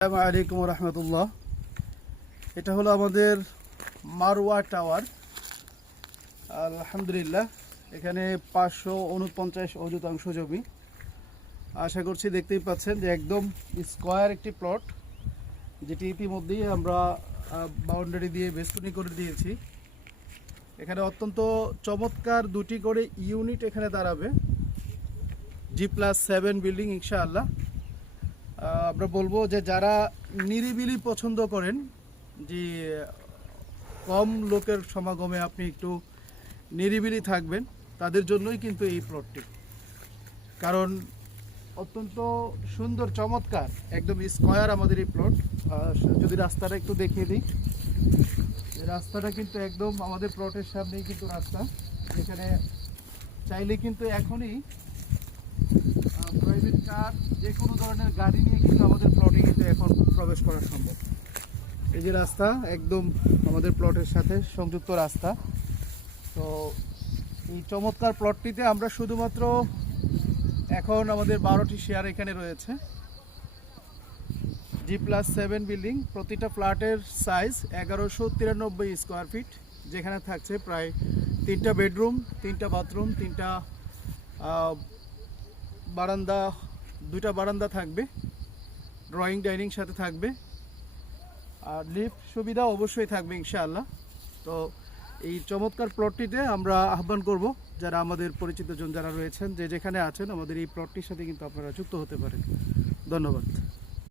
আসসালামু আলাইকুম রহমতুল্লাহ। এটা হলো আমাদের মারওয়া টাওয়ার। আলহামদুলিল্লাহ, এখানে 549 অযুতাংশ জমি। আশা করছি দেখতেই পাচ্ছেন যে একদম স্কোয়ার একটি প্লট, যেটি ইতিমধ্যেই আমরা বাউন্ডারি দিয়ে বেষ্টনী করে দিয়েছি। এখানে অত্যন্ত চমৎকার দুটি করে ইউনিট এখানে দাঁড়াবে, G+7 বিল্ডিং ইনশাআল্লাহ। আমরা বলবো যে যারা নিরিবিলি পছন্দ করেন, যে কম লোকের সমাগমে আপনি একটু নিরিবিলি থাকবেন, তাদের জন্যই কিন্তু এই প্লটটি। কারণ অত্যন্ত সুন্দর চমৎকার একদম স্কোয়ার আমাদের এই প্লট। যদি রাস্তাটা একটু দেখিয়ে দিই, রাস্তাটা কিন্তু একদম আমাদের প্লটের সামনেই কিন্তু রাস্তা। এখানে চাইলে কিন্তু এখনই প্রাইভেট কার, যে কোনো ধরনের গাড়ি নিয়ে কিন্তু আমাদের প্লটে কিন্তু এখন প্রবেশ করা সম্ভব। এই যে রাস্তা একদম আমাদের প্লটের সাথে সংযুক্ত রাস্তা। তো এই চমৎকার প্লটটিতে আমরা শুধুমাত্র এখন আমাদের 12টি শেয়ার এখানে রয়েছে। G+7 বিল্ডিং, প্রতিটা ফ্ল্যাটের সাইজ 1193 স্কোয়ার ফিট, যেখানে থাকছে প্রায় 3টা বেডরুম, 3টা বাথরুম, 3টা বারান্দা, 2টা বারান্দা থাকবে, ড্রয়িং ডাইনিং সাথে থাকবে, আর লিফট সুবিধা অবশ্যই থাকবে ইনশাআল্লাহ। তো এই চমৎকার প্লটটিতে আমরা আহ্বান করব যারা আমাদের পরিচিতজন যারা রয়েছেন, যে যেখানে আছেন, আমাদের এই প্লটটির সাথে কিন্তু আপনারা যুক্ত হতে পারেন। ধন্যবাদ।